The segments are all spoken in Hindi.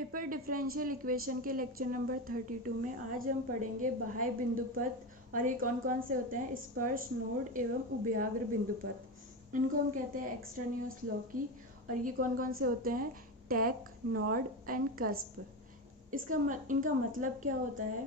पेपर डिफरेंशियल इक्वेशन के लेक्चर नंबर 32 में आज हम पढ़ेंगे बाह्य बिंदुपथ और ये कौन कौन से होते हैं, स्पर्श, नोड एवं उभयाग्र बिंदुपथ। इनको हम कहते हैं एक्सट्रानियस लॉकी। और ये कौन कौन से होते हैं, टैक, नॉड एंड कस्प। इनका मतलब क्या होता है,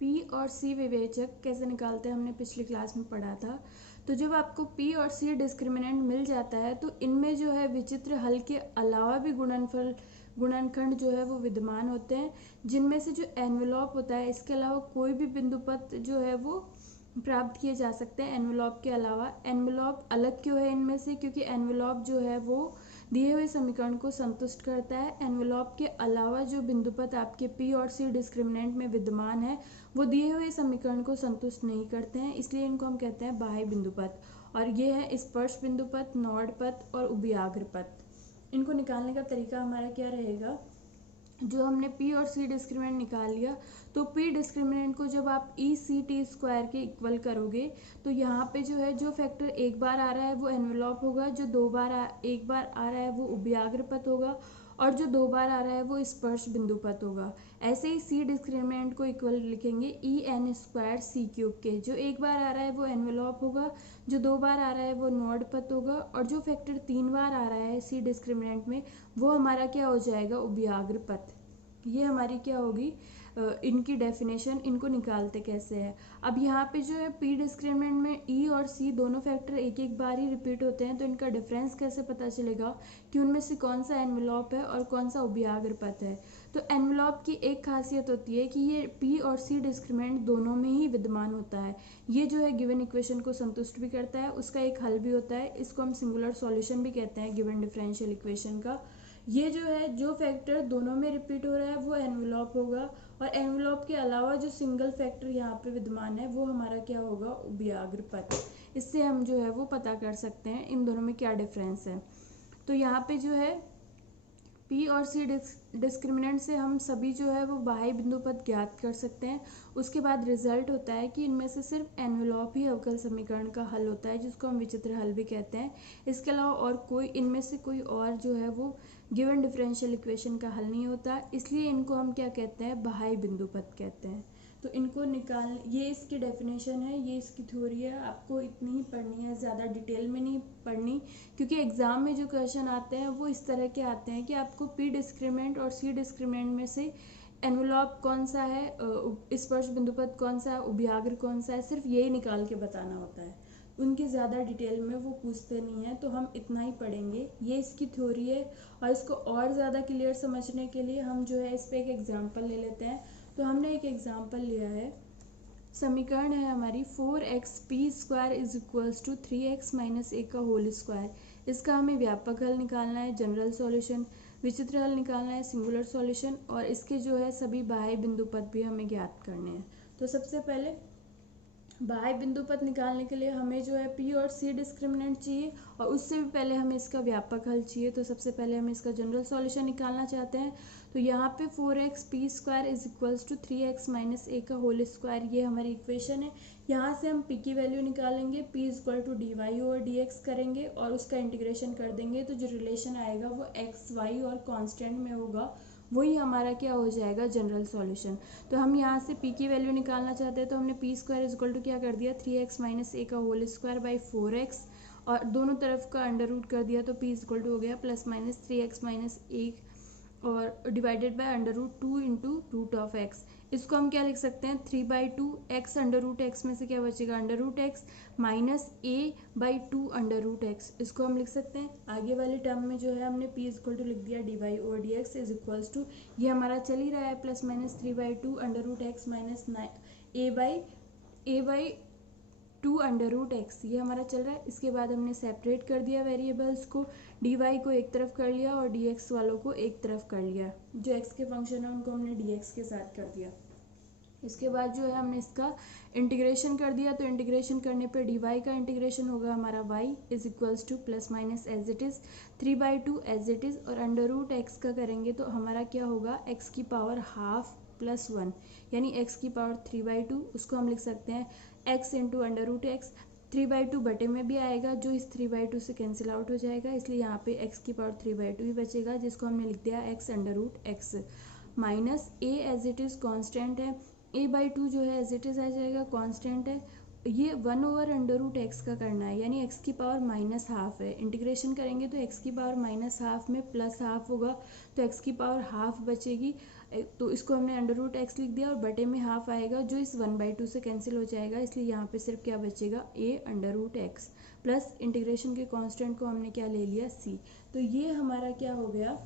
पी और सी विवेचक कैसे निकालते हैं हमने पिछली क्लास में पढ़ा था। तो जब आपको पी और सी डिस्क्रिमिनेंट मिल जाता है तो इनमें जो है विचित्र हल के अलावा भी गुणनखंड जो है वो विद्यमान होते हैं, जिनमें से जो एनवेलॉप होता है इसके अलावा कोई भी बिंदुपथ जो है वो प्राप्त किए जा सकते हैं एनवेलॉप के अलावा। एनवेलॉप अलग क्यों है इनमें से, क्योंकि एनवेलॉप जो है वो दिए हुए समीकरण को संतुष्ट करता है। एनवेलॉप के अलावा जो बिंदुपथ आपके पी और सी डिस्क्रिमिनेंट में विद्यमान है वो दिए हुए समीकरण को संतुष्ट नहीं करते हैं, इसलिए इनको हम कहते हैं बाह्य बिंदुपथ। और ये है स्पर्श बिंदुपथ, नॉड पथ और उभयाग्र पथ। इनको निकालने का तरीका हमारा क्या रहेगा, जो हमने पी और सी डिस्क्रिमिनेंट निकाल लिया तो पी डिस्क्रिमिनेंट को जब आप ई सी टी स्क्वायर के इक्वल करोगे तो यहाँ पे जो है जो फैक्टर एक बार आ रहा है वो एनवेलॉप होगा, जो एक बार आ रहा है वो उभयाग्र पथ होगा और जो दो बार आ रहा है वो स्पर्श बिंदुपथ होगा। ऐसे ही सी डिस्क्रिमिनेंट को इक्वल लिखेंगे ई एन स्क्वायर सी क्यूब के, जो एक बार आ रहा है वो एनवेलॉप होगा, जो दो बार आ रहा है वो नॉड पथ होगा और जो फैक्टर तीन बार आ रहा है सी डिस्क्रिमिनेंट में वो हमारा क्या हो जाएगा, उभयाग्र पथ। ये हमारी क्या होगी इनकी डेफिनेशन। इनको निकालते कैसे है, अब यहाँ पे जो है पी डिस्क्रिमिनेंट में ई और सी दोनों फैक्टर एक एक बार ही रिपीट होते हैं, तो इनका डिफरेंस कैसे पता चलेगा कि उनमें से कौन सा एनवेलॉप है और कौन सा उभयाग्र पथ है। तो एनवेलॉप की एक खासियत होती है कि ये पी और सी डिस्क्रिमिनेंट दोनों में ही विद्यमान होता है। ये जो है गिवन इक्वेशन को संतुष्ट भी करता है, उसका एक हल भी होता है, इसको हम सिंगुलर सॉल्यूशन भी कहते हैं गिवन डिफरेंशियल इक्वेशन का। ये जो है जो फैक्टर दोनों में रिपीट हो रहा है वो एनवेलॉप होगा और एनवेलॉप के अलावा जो सिंगल फैक्टर यहाँ पे विद्यमान है वो हमारा क्या होगा, उभयाग्र पथ। इससे हम जो है वो पता कर सकते हैं इन दोनों में क्या डिफरेंस है। तो यहाँ पे जो है पी और सी डिस्क्रिमिनेंट से हम सभी जो है वो बाह्य बिंदुपथ ज्ञात कर सकते हैं। उसके बाद रिजल्ट होता है कि इनमें से सिर्फ एनवेलॉप ही अवकल समीकरण का हल होता है, जिसको हम विचित्र हल भी कहते हैं। इसके अलावा और कोई इनमें से कोई और जो है वो गिवन डिफरेंशियल इक्वेशन का हल नहीं होता, इसलिए इनको हम क्या कहते हैं, बाह्य बिंदुपथ कहते हैं। तो इनको निकाल, ये इसकी डेफिनेशन है, ये इसकी थ्योरी है, आपको इतनी ही पढ़नी है, ज़्यादा डिटेल में नहीं पढ़नी, क्योंकि एग्जाम में जो क्वेश्चन आते हैं वो इस तरह के आते हैं कि आपको पी डिस्क्रिमिनेंट और सी डिस्क्रिमिनेंट में से एनवेलॉप कौन सा है, स्पर्श बिंदुपथ कौन सा है, उभयाग्र कौन सा है, सिर्फ यही निकाल के बताना होता है। उनकी ज़्यादा डिटेल में वो पूछते नहीं हैं, तो हम इतना ही पढ़ेंगे। ये इसकी थ्योरी है और इसको और ज़्यादा क्लियर समझने के लिए हम जो है इस पर एक एग्जाम्पल ले लेते हैं। तो हमने एक एग्जाम्पल लिया है, समीकरण है हमारी 4xp² is equals to 3x minus ए का होल स्क्वायर। इसका हमें व्यापक हल निकालना है, जनरल सॉल्यूशन, विचित्र हल निकालना है, सिंगुलर सॉल्यूशन, और इसके जो है सभी बाह्य बिंदुपथ भी हमें ज्ञात करने हैं। तो सबसे पहले बाह्य बिंदुपथ निकालने के लिए हमें जो है पी और सी डिस्क्रिमिनेंट चाहिए और उससे भी पहले हमें इसका व्यापक हल चाहिए। तो सबसे पहले हम इसका जनरल सॉल्यूशन निकालना चाहते हैं। तो यहाँ पे 4xp² is equals to 3x minus ए का होल स्क्वायर, ये हमारी इक्वेशन है। यहाँ से हम p की वैल्यू निकालेंगे, p is equal to dy/dx करेंगे और उसका इंटीग्रेशन कर देंगे, तो जो रिलेशन आएगा वो x, y और कांस्टेंट में होगा, वही हमारा क्या हो जाएगा, जनरल सॉल्यूशन। तो हम यहाँ से p की वैल्यू निकालना चाहते हैं, तो हमने p² इज इक्वल टू क्या कर दिया, 3x माइनस ए का होल स्क्वायर बाई 4x, और दोनों तरफ का अंडर रूट कर दिया, तो p इज इक्वल टू हो गया plus minus 3x minus a और divided by under root 2 into root of x. इसको हम क्या लिख सकते हैं, 3/2 x अंडर रूट एक्स में से क्या बचेगा, under root x minus a/2 under root x, इसको हम लिख सकते हैं। आगे वाले टर्म में जो है हमने p इक्वल टू लिख दिया dy/dx इज इक्वल्स टू, ये हमारा चल ही रहा है, plus minus 3/2 under root x minus a/2 under root x, ये हमारा चल रहा है। इसके बाद हमने सेपरेट कर दिया वेरिएबल्स को, dy को एक तरफ कर लिया और dx वालों को एक तरफ कर लिया, जो x के फंक्शन है उनको हमने dx के साथ कर दिया। इसके बाद जो है हमने इसका इंटीग्रेशन कर दिया, तो इंटीग्रेशन करने पे dy का इंटीग्रेशन होगा हमारा y is equals to plus minus as it is 3/2 as it is, और अंडर रूट एक्स का करेंगे तो हमारा क्या होगा, x की पावर हाफ प्लस 1 यानी x की पावर 3/2, उसको हम लिख सकते हैं x into under root x 3/2 बटे में भी आएगा जो इस 3/2 से कैंसिल आउट हो जाएगा, इसलिए यहाँ पे x की पावर 3/2 ही बचेगा, जिसको हमने लिख दिया x under root x minus a as it is constant है, a/2 जो है एज इट इज़ आ जाएगा, कॉन्स्टेंट है। ये 1/√x का करना है, यानी x की पावर -½ है। इंटीग्रेशन करेंगे तो x की पावर -½ में +½ होगा, तो x की पावर ½ बचेगी। तो इसको हमने √x लिख दिया और बटे में ½ आएगा जो इस 1/2 से कैंसिल हो जाएगा, इसलिए यहाँ पे सिर्फ क्या बचेगा a√x प्लस इंटीग्रेशन के कांस्टेंट को हमने क्या ले लिया c। तो ये हमारा क्या हो गया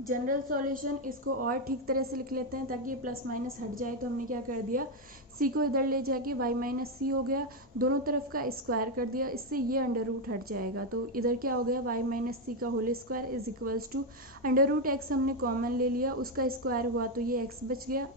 जनरल सॉल्यूशन। इसको और ठीक तरह से लिख लेते हैं ताकि ये प्लस माइनस हट जाए। तो हमने क्या कर दिया, c को इधर ले जाके y माइनस सी हो गया, दोनों तरफ का स्क्वायर कर दिया, इससे ये अंडर रूट हट जाएगा। तो इधर क्या हो गया y माइनस सी का whole square is equals to √x हमने कॉमन ले लिया, उसका स्क्वायर हुआ तो ये x बच गया।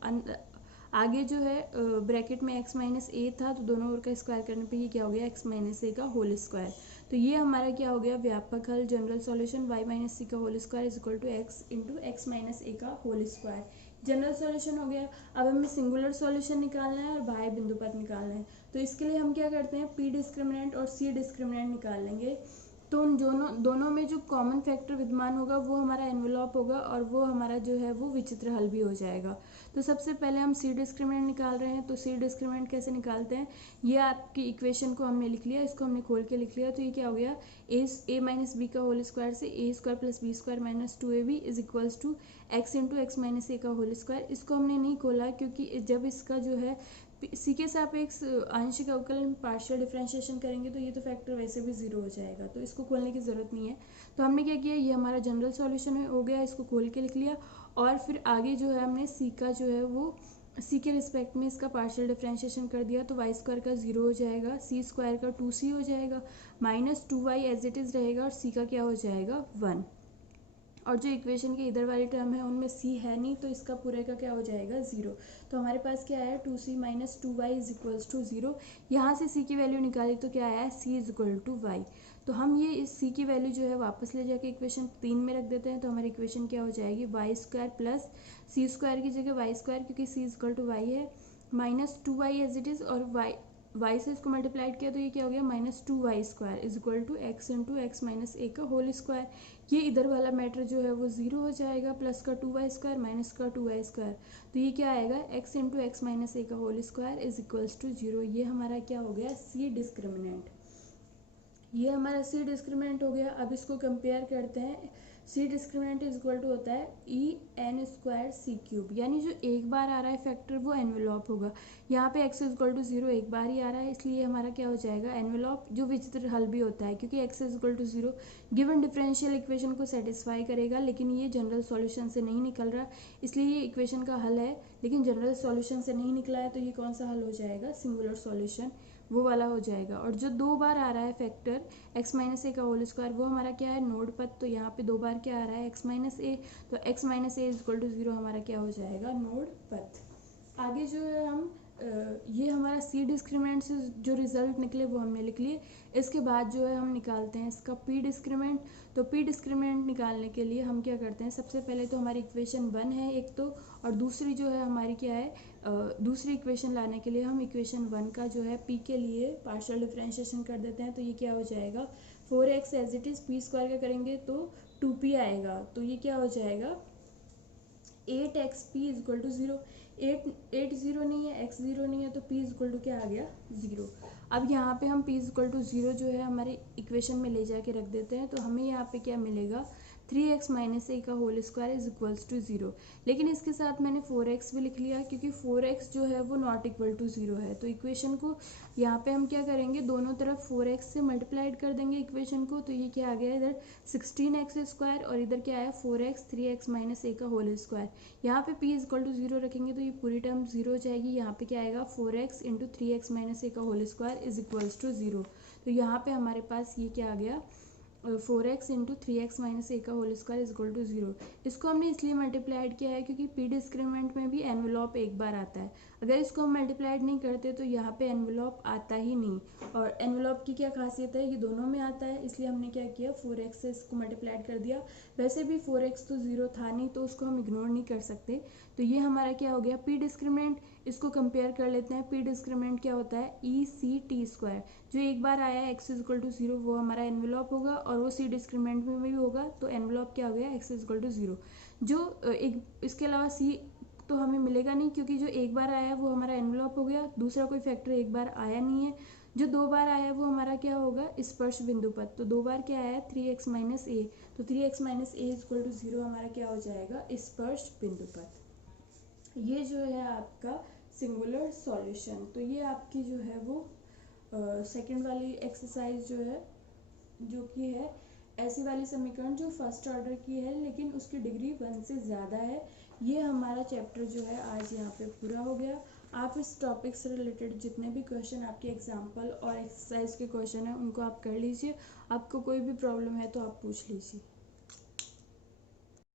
आगे जो है ब्रैकेट में x माइनस ए था, तो दोनों ओर का स्क्वायर करने पे ये क्या हो गया x माइनस ए का होल स्क्वायर। तो ये हमारा क्या हो गया व्यापक हल जनरल सॉल्यूशन y माइनस सी का whole square is equal to x into x minus ए का होल स्क्वायर। जनरल सॉल्यूशन हो गया। अब हमें सिंगुलर सॉल्यूशन निकालना है और बाह्य बिंदु पद निकालना है। तो इसके लिए हम क्या करते हैं, p डिस्क्रिमिनेंट और c डिस्क्रिमिनेंट निकाल लेंगे। तो उन दोनों में जो कॉमन फैक्टर विद्यमान होगा वो हमारा एनवेलप होगा और वो हमारा जो है वो विचित्र हल भी हो जाएगा। तो सबसे पहले हम सी डिस्क्रिमिनेंट निकाल रहे हैं। तो सी डिस्क्रिमिनेंट कैसे निकालते हैं, ये आपकी इक्वेशन को हमने लिख लिया, इसको हमने खोल के लिख लिया। तो ये क्या हो गया, ए माइनस बी का होल स्क्वायर से A square plus B square minus 2ab is equals to X into x minus ए का होल स्क्वायर। इसको हमने नहीं खोला क्योंकि जब इसका जो है सी के सापेक्ष आंशिक अवकलन पार्शियल डिफरेंशिएशन करेंगे तो ये तो फैक्टर वैसे भी 0 हो जाएगा, तो इसको खोलने की ज़रूरत नहीं है। तो हमने क्या किया, ये हमारा जनरल सॉल्यूशन हो गया, इसको खोल के लिख लिया। और फिर आगे जो है हमने सी का जो है वो सी के रिस्पेक्ट में इसका पार्शियल डिफरेंशिएशन कर दिया, तो वाई स्क्वायर का 0 हो जाएगा, सी स्क्वायर का 2c हो जाएगा, minus 2y as it is रहेगा और सी का क्या हो जाएगा 1। और जो इक्वेशन के इधर वाली टर्म है उनमें c है नहीं, तो इसका पूरे का क्या हो जाएगा 0। तो हमारे पास क्या आया 2c minus 2y is equals to 0। यहाँ से c की वैल्यू निकाली तो क्या आया c is equal to y। तो हम ये इस c की वैल्यू जो है वापस ले जाके इक्वेशन 3 में रख देते हैं। तो हमारी इक्वेशन क्या हो जाएगी y square plus c square की जगह y स्क्वायर, क्योंकि c is equal to y है, minus 2y as it is और y से इसको मल्टीप्लाइड किया तो ये क्या हो गया minus 2y square is equal to X into x minus ए का होल स्क्वायर। ये इधर वाला मैटर जो है वो 0 हो जाएगा, प्लस का 2y स्क्वायर माइनस का 2y स्क्वायर, तो ये क्या आएगा x इंटू एक्स माइनस ए का whole square is equals to 0। ये हमारा क्या हो गया सी डिस्क्रिमिनेंट। ये हमारा सी डिस्क्रिमिनेंट हो गया। अब इसको कंपेयर करते हैं। C discriminant is equal to होता है en² c³, यानी जो एक बार आ रहा है फैक्टर वो एनवेलप होगा। यहाँ पे x इज इक्वल टू 0 एक बार ही आ रहा है, इसलिए हमारा क्या हो जाएगा एनवेलप, जो विचित्र हल भी होता है क्योंकि x is equal to 0 given differential equation को सेटिस्फाई करेगा, लेकिन ये जनरल सॉल्यूशन से नहीं निकल रहा, इसलिए ये इक्वेशन का हल है लेकिन जनरल सॉल्यूशन से नहीं निकला है। तो ये कौन सा हल हो जाएगा, सिंगुलर सॉल्यूशन वो वाला हो जाएगा। और जो 2 बार आ रहा है फैक्टर x माइनस ए का होल स्क्वायर वो हमारा क्या है नोड पद, तो यहाँ पे 2 बार क्या आ रहा है x माइनस ए, तो x minus a is equal to 0 हमारा क्या हो जाएगा नोड पद। आगे जो है हम ये हमारा सी डिस्क्रिमिनेंट से जो रिजल्ट निकले वो हमने लिख लिए। इसके बाद जो है हम निकालते हैं इसका पी डिस्क्रिमिनेंट। तो पी डिस्क्रिमिनेंट निकालने के लिए हम क्या करते हैं, सबसे पहले तो हमारी इक्वेशन 1 है एक तो, और दूसरी जो है हमारी क्या है दूसरी इक्वेशन लाने के लिए हम इक्वेशन 1 का जो है p के लिए पार्शियल डिफरेंशिएशन कर देते हैं। तो ये क्या हो जाएगा 4x as it is p square का करेंगे तो 2p आएगा, तो ये क्या हो जाएगा 8xp इज इक्वल टू 0। 8 0 नहीं है, x 0 नहीं है, तो p इज इक्वल टू क्या आ गया 0। अब यहाँ पे हम p इज इक्वल टू 0 जो है हमारे इक्वेशन में ले जाके रख देते हैं। तो हमें यहाँ पे क्या मिलेगा 3x माइनस ए का whole square is equals to 0। लेकिन इसके साथ मैंने 4x भी लिख लिया क्योंकि 4x जो है वो नॉट इक्वल टू 0 है। तो इक्वेशन को यहाँ पे हम क्या करेंगे, दोनों तरफ 4x से मल्टीप्लाइड कर देंगे इक्वेशन को। तो ये क्या आ गया इधर 16x स्क्वायर और इधर क्या आया 4x 3x माइनस ए का होल स्क्वायर। यहाँ पे p इज इक्वल टू 0 रखेंगे तो ये पूरी टर्म 0 हो जाएगी। यहाँ पे क्या आएगा 4x इंटू 3x माइनस ए का whole square is equals to 0। तो यहाँ पे हमारे पास ये क्या आ गया 4x इंटू 3x माइनस ए का whole square is equal to 0। इसको हमने इसलिए मल्टीप्लाइड किया है क्योंकि पी डिस्क्रिमिनेंट में भी एनवेलप एक बार आता है। अगर इसको हम मल्टीप्लाइड नहीं करते तो यहाँ पे एनवेलप आता ही नहीं। और एनवेलप की क्या खासियत है, ये दोनों में आता है, इसलिए हमने क्या किया 4x से इसको मल्टीप्लाइड कर दिया। वैसे भी 4x तो 0 था नहीं तो उसको हम इग्नोर नहीं कर सकते। तो ये हमारा क्या हो गया पी डिस्क्रिमिनेंट। इसको कंपेयर कर लेते हैं। पी डिस्क्रिमिनेंट क्या होता है, ई सी टी स्क्वायर। जो एक बार आया है एक्स इज इक्वल टू 0 वो हमारा एनवेलप होगा, और वो सी डिस्क्रिमिनेंट में भी होगा, तो एनवेलप क्या हो गया, एक्स इज इक्वल टू 0। जो एक इसके अलावा सी तो हमें मिलेगा नहीं, क्योंकि जो एक बार आया है वो हमारा एनवेलप हो गया, दूसरा कोई फैक्टर एक बार आया नहीं है। जो दो बार आया है वो हमारा क्या होगा, स्पर्श बिंदु पद। तो दो बार क्या आया है, 3x माइनस ए, तो 3x minus A equal to 0 हमारा क्या हो जाएगा, स्पर्श बिंदु पद। ये जो है आपका सिंगुलर सॉल्यूशन। तो ये आपकी जो है वो सेकंड वाली एक्सरसाइज जो है, जो कि है ऐसी वाली समीकरण जो फर्स्ट ऑर्डर की है लेकिन उसकी डिग्री 1 से ज़्यादा है। ये हमारा चैप्टर जो है आज यहाँ पे पूरा हो गया। आप इस टॉपिक से रिलेटेड जितने भी क्वेश्चन आपके एग्जाम्पल और एक्सरसाइज के क्वेश्चन हैं उनको आप कर लीजिए। आपको कोई भी प्रॉब्लम है तो आप पूछ लीजिए।